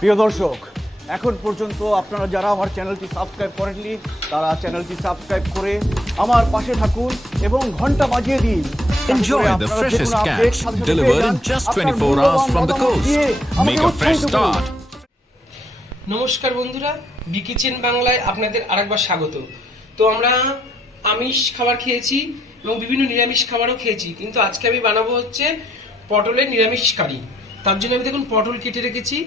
প্রিয় দর্শক, এখন পর্যন্ত আপনারা যারা আমার চ্যানেলটি সাবস্ক্রাইব করেননি তারা চ্যানেলটি সাবস্ক্রাইব করে আমার পাশে থাকুন এবং ঘন্টা বাজিয়ে দিন। Enjoy the freshest catch delivered in just 24 hours from the coast. Make a fresh start. নমস্কার বন্ধুরা, বি কিচেন বাংলায় আপনাদের আরেকবার স্বাগত। তো আমরা আমিষ খাবার খেয়েছি এবং বিভিন্ন নিরামিষ খাবারও খেয়েছি, কিন্তু আজকে আমি বানাবো হচ্ছে পটলের নিরামিষ কারি। তার জন্য আমি দেখুন পটল কেটে রেখেছি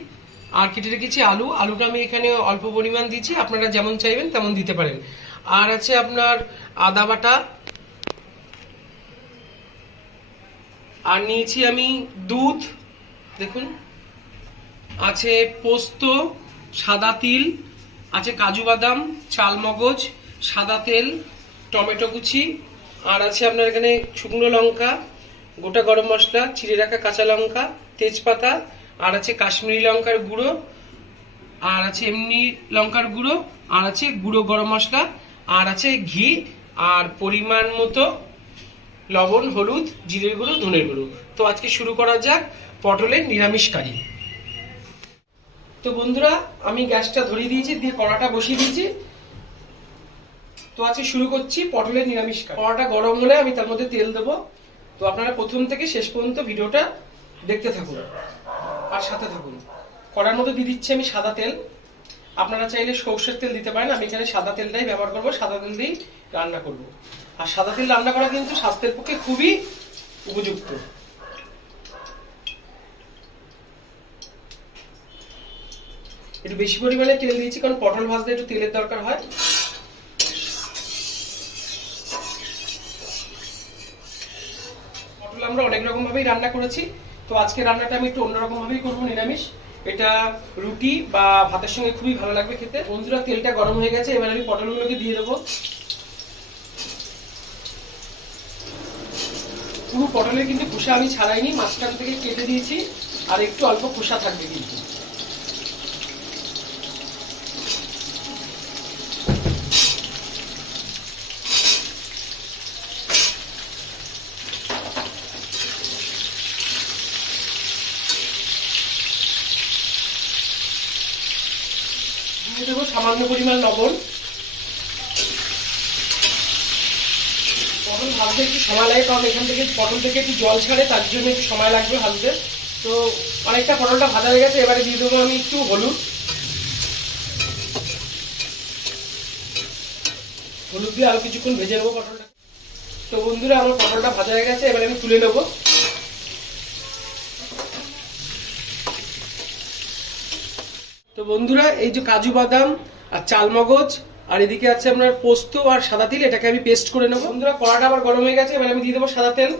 আর কেটে রেখেছি আলুটা আমি এখানে অল্প পরিমাণ দিচ্ছি, আপনারা যেমন চাইবেন তেমন দিতে পারেন। আর আছে আপনার আদা বাটা, আর নিয়েছি আমি দুধ, দেখুন আছে পোস্ত, সাদা তিল, আছে কাজু বাদাম, চাল মগজ, সাদা তেল, টমেটো কুচি, আর আছে আপনার এখানে শুকনো লঙ্কা, গোটা গরম মশলা, চিড়ে রাখা কাঁচা লঙ্কা, তেজপাতা, আর আছে কাশ্মীরি লঙ্কার গুঁড়ো, আর আছে এমনি লঙ্কার গুঁড়ো, আর আছে গুঁড়ো গরম মশলা, আর আছে ঘি, আর পরিমাণ মতো লবণ, হলুদ, জিরের গুঁড়ো, ধনের গুঁড়ো। তো আজকে শুরু করা যাক পটলের নিরামিষ কারি। তো বন্ধুরা, আমি গ্যাসটা ধরিয়ে দিয়েছি, দিয়ে কড়াটা বসিয়ে দিয়েছি। তো আজকে শুরু করছি পটলের নিরামিষ কারি। কড়াটা গরম হলে আমি তার মধ্যে তেল দেবো। তো আপনারা প্রথম থেকে শেষ পর্যন্ত ভিডিওটা দেখতে থাকুন আর সাথে থাকুন। কড়ার মধ্যে দিয়ে দিচ্ছি আমি সাদা তেল। আপনারা চাইলে সরষের তেল দিতে পারেন, আমি এখানে সাদা তেলটাই ব্যবহার করবো। সাদা তেল দিয়েই রান্না করব। আর সাদা তেল রান্না করা কিন্তু স্বাস্থ্যের পক্ষে খুবই উপযুক্ত। একটু বেশি পরিমাণে তেল দিয়েছি, কারণ পটল ভাজতে একটু তেলের দরকার হয়। পটল আমরা অনেক রকম ভাবেই রান্না করেছি, তো আজকে রান্নাটা আমি একটু অন্যরকম ভাবেই করবো, নিরামিষ। এটা রুটি বা ভাতের সঙ্গে খুবই ভালো লাগবে খেতে। বন্ধুরা, তেলটা গরম হয়ে গেছে, এবার আমি পটলগুলোকে দিয়ে দেবো। পুরো পটলের কিন্তু খোসা আমি ছাড়াইনি, মাঝখান থেকে কেটে দিয়েছি, আর একটু অল্প খোসা থাকবে কিন্তু। দিয়ে দেবো সামান্য পরিমাণ লবণ। পটল ভাজতে একটু সময় লাগে, কারণ এখান থেকে পটল থেকে একটু জল ছাড়ে, তার জন্য একটু সময় লাগবে ভাজতে। তো অনেকটা পটলটা ভাজা হয়ে গেছে, এবারে দিয়ে দেবো আমি একটু হলুদ দিয়ে আরো কিছুক্ষণ ভেজে নেবো পটলটা। তো বন্ধুরা, আমার পটলটা ভাজা হয়ে গেছে, এবারে আমি তুলে নেবো। তো বন্ধুরা, এই যে কাজু বাদাম আর চাল মগজ, আর এদিকে আছে আপনার পোস্ত আর সাদা তিল, এটাকে আমি পেস্ট করে নেবো। বন্ধুরা, কড়াটা আবার গরম হয়ে গেছে, এবার আমি দিয়ে দেবো সাদা তেল।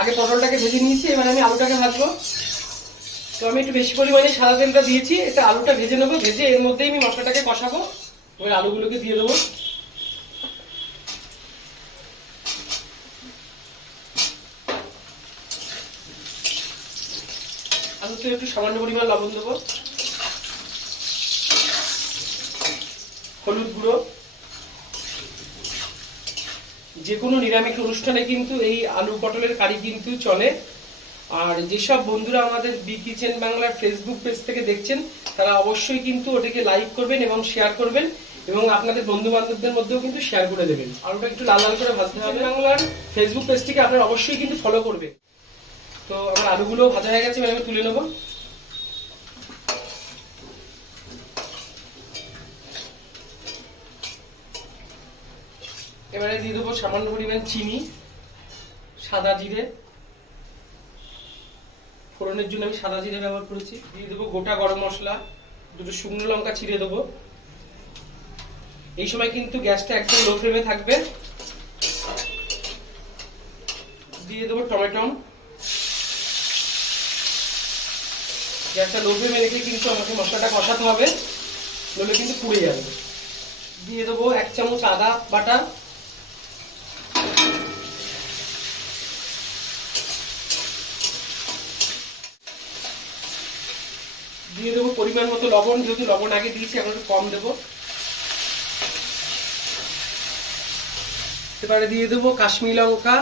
আগে পটলটাকে ভেজে নিয়েছি, এবার আমি আলুটাকে ভাজবো। তো আমি একটু বেশি পরিমাণে সাদা তেলটা দিয়েছি, এটা আলুটা ভেজে নেবো। ভেজে এর মধ্যেই আমি মশলাটাকে কষাবো। এবার আলুগুলোকে দিয়ে দেবো। আলুতে একটু সামান্য পরিমাণ লবণ দেবো, হলুদ গুঁড়ো। যে কোনো নিরামিষ অনুষ্ঠানে কিন্তু এই আলু পটলের কারি কিন্তু চলে। আর যেসব বন্ধুরা আমাদের বি কিচেন বাংলার ফেসবুক পেজ থেকে দেখছেন, তারা অবশ্যই কিন্তু ওটাকে লাইক করবেন এবং শেয়ার করবেন, এবং আপনাদের বন্ধু বান্ধবদের মধ্যেও কিন্তু শেয়ার করে দেবেন। আলুটা একটু লাল লাল করে ভাজতে হবে। বাংলার ফেসবুক পেজটিকে আপনারা অবশ্যই কিন্তু ফলো করবেন। তো আমার আলুগুলো ভাজা হয়ে গেছে, এবার আমি তুলে নেবো। এবারে দিয়ে দেবো সামান্য পরিমাণ চিনি, সাদা জিরে, ফোড়নের জন্য আমি সাদা জিরে ব্যবহার করেছি। দিয়ে দেবো গোটা গরম মশলা, দুটো শুকনো লঙ্কা ছিঁড়ে দেবো। এই সময় কিন্তু গ্যাসটা একদম লো ফ্লেমে থাকবে। দিয়ে দেবো টমেটো। গ্যাসটা লো ফ্লেমে রেখে কিন্তু আমাকে মশলাটা কষাতে হবে, নইলে কিন্তু পুড়ে যাবে। দিয়ে দেবো 1 চামচ আদা বাটা, দিয়ে দেবো পরিমাণ মতো লবণ। যেহেতু লবণ আগে দিয়েছি, এখন একটু কম দেবো। এবারে দিয়ে দেবো কাশ্মীরি লঙ্কা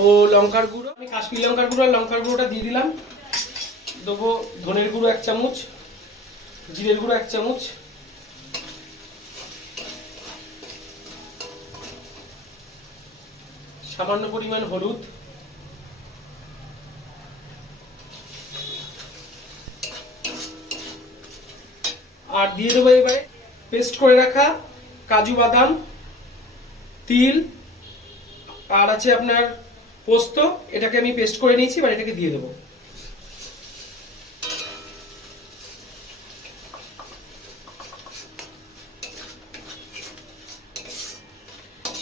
ও লঙ্কার গুঁড়ো। আমি কাশ্মীরি লঙ্কার গুঁড়ো আর লঙ্কার গুঁড়োটা দিয়ে দিলাম। দেবো ধনের গুঁড়ো 1 চামচ, জিরের গুঁড়ো 1 চামচ, সামান্য পরিমাণ হলুদ, আর দিয়ে দেবো এবারে পেস্ট করে রাখা কাজু বাদাম, তিল, আর আছে আপনার পোস্ত, এটাকে আমি পেস্ট করে নিয়েছি, এবার এটাকে দিয়ে দেবো।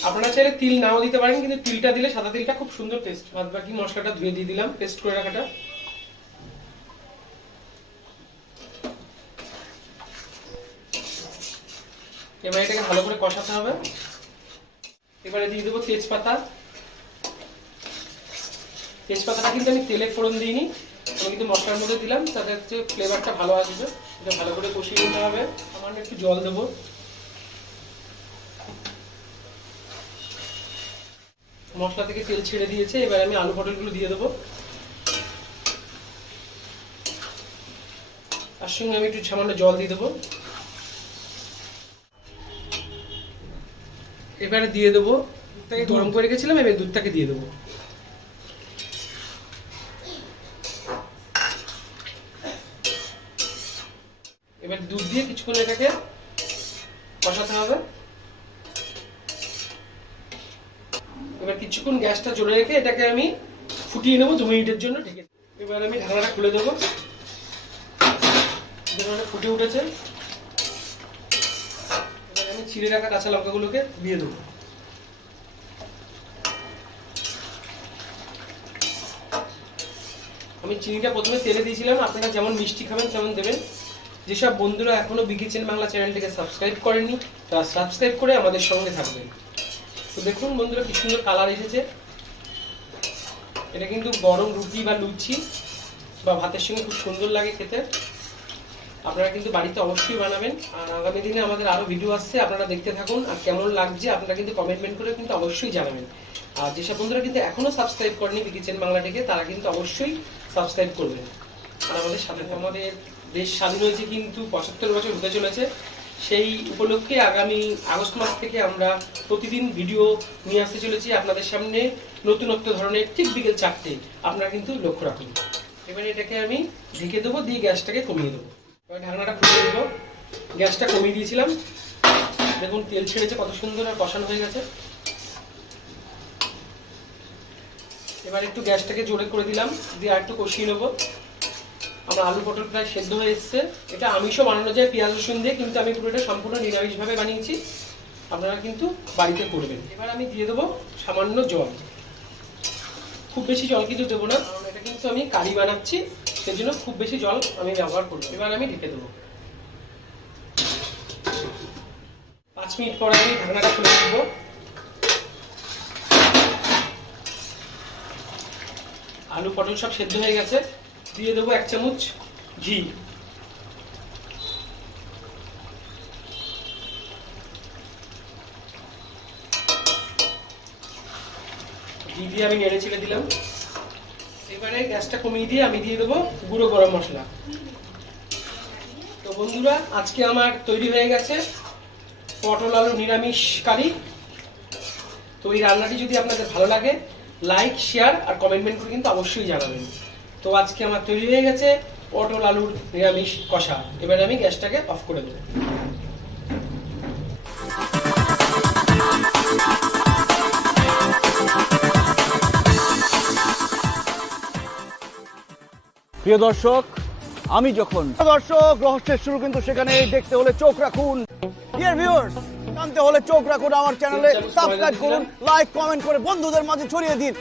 আপনারা চাইলে তিল নাও দিতে পারেন, কিন্তু তিলটা দিলে, সাদা তিলটা খুব সুন্দর টেস্ট। বাদ বাকি মশলাটা ধুয়ে দিয়ে দিলাম পেস্ট করে রাখাটা। এবার এটাকে ভালো করে কষাতে হবে। এবারে দিয়ে দেবো তেজপাতা। তেজপাতাটা কিন্তু আমি তেলে ফোড়ন দিইনি, আমি কিন্তু মশলার মধ্যে দিলাম, তাতে হচ্ছে ফ্লেভারটা ভালো আসবে। এটা ভালো করে কষিয়ে নিতে হবে। সামান্য একটু জল দেবো। মশলা থেকে তেল ছেড়ে দিয়েছে, এবার আমি আলু পটলগুলো দিয়ে দেবো। তার সঙ্গে আমি একটু সামান্য জল দিয়ে দেবো। এবারে দিয়ে দেবো দুধটাকে গরম করে রেখেছিলাম, এবার দুধটাকে দিয়ে দেবো। এবার দুধ দিয়ে কিছুক্ষণ এটাকে কষাতে হবে। এবার কিছুক্ষণ গ্যাসটা জোরে রেখে এটাকে আমি ফুটিয়ে নেবো 2 মিনিটের জন্য ঢেকে। এবার আমি ঢাকনাটা খুলে দেবো। ফুটে উঠেছে, এবার আমি ছিঁড়ে রাখা কাঁচা লঙ্কাগুলোকে দিয়ে দেবো। আমি চিনিটা প্রথমে তেলে দিয়েছিলাম, আপনারা যেমন মিষ্টি খাবেন তেমন দেবেন। যেসব বন্ধুরা এখনো বিকিচেন বাংলা চ্যানেলটিকে সাবস্ক্রাইব করেননি, তারা সাবস্ক্রাইব করে আমাদের সঙ্গে থাকবেন। তো দেখুন বন্ধুরা কি সুন্দর কালার এসেছে। এটা কিন্তু গরম রুটি বা লুচি বা ভাতের সঙ্গে খুব সুন্দর লাগে খেতে। আপনারা কিন্তু বাড়িতে অবশ্যই বানাবেন। আর আগামী দিনে আমাদের আরো ভিডিও আসছে, আপনারা দেখতে থাকুন। আর কেমন লাগছে আপনারা কিন্তু কমেন্ট করে কিন্তু অবশ্যই জানাবেন। আর যেসব বন্ধুরা কিন্তু এখনো সাবস্ক্রাইব করেনি বিকিচেন বাংলাটিকে, তারা কিন্তু অবশ্যই সাবস্ক্রাইব করবেন আর আমাদের সাথে। আমাদের দেশ স্বাধীন হয়েছে কিন্তু 75 বছর হতে চলেছে। সেই উপলক্ষে আগামী আগস্ট মাস থেকে আমরা প্রতিদিন ভিডিও নিয়ে আসতে চলেছি আপনাদের সামনে, নতুনত্ব ধরনের, ঠিক বিকেল 4টে। আপনারা কিন্তু লক্ষ্য রাখুন। এবারে এটাকে আমি ঢেকে দেবো, দিয়ে গ্যাসটাকে কমিয়ে দেবো। এবার ঢাকনাটা খুলে দেবো। গ্যাসটা কমিয়ে দিয়েছিলাম, দেখুন তেল ছেড়েছে কত সুন্দর, আর কষানো হয়ে গেছে। এবার একটু গ্যাসটাকে জোরে করে দিলাম, দিয়ে আর একটু কষিয়ে নেবো। আমার আলু পটল প্রায় সেদ্ধ হয়ে এসছে। এটা আমিষও বানানো যায় পেঁয়াজ রসুন দিয়ে, কিন্তু আমি পুরো এটা সম্পূর্ণ নিরামিষভাবে বানিয়েছি। আপনারা কিন্তু বাড়িতে করবেন। এবার আমি দিয়ে দেবো সামান্য জল, খুব বেশি জল কিন্তু দেবো না, কারণ এটা কিন্তু আমি কারি বানাচ্ছি, সেই জন্য খুব বেশি জল আমি ব্যবহার করবো। এবার আমি ঢেকে দেবো। 5 মিনিট পরে আমি ঢাকনাটা খুলে দেবো। আলু পটল সব সেদ্ধ হয়ে গেছে। দিয়ে দেবো 1 চামচ ঘি। ঘি দিয়ে আমি নেড়ে ছেড়ে দিলাম। এবারে গ্যাসটা কমিয়ে দিয়ে আমি দিয়ে দেবো গুঁড়ো গরম মশলা। তো বন্ধুরা আজকে আমার তৈরি হয়ে গেছে পটল আলু নিরামিষ কারি। তো এই রান্নাটি যদি আপনাদের ভালো লাগে, লাইক, শেয়ার আর কমেন্ট করে কিন্তু অবশ্যই জানাবেন। তো আজকে আমার তৈরি হয়ে গেছে পটল আলুর নিরামিষ কষা। এবারে আমি গ্যাসটাকে অফ করে দেবো। প্রিয় দর্শক, আমি যখন দর্শক রহস্যের শুরু কিন্তু সেখানে দেখতে হলে চোখ রাখুন। ডিয়ার ভিউয়ার্স, জানতে হলে চোখ রাখুন আমার চ্যানেলে, সাবস্ক্রাইব করুন, লাইক কমেন্ট করে বন্ধুদের মাঝে ছড়িয়ে দিন।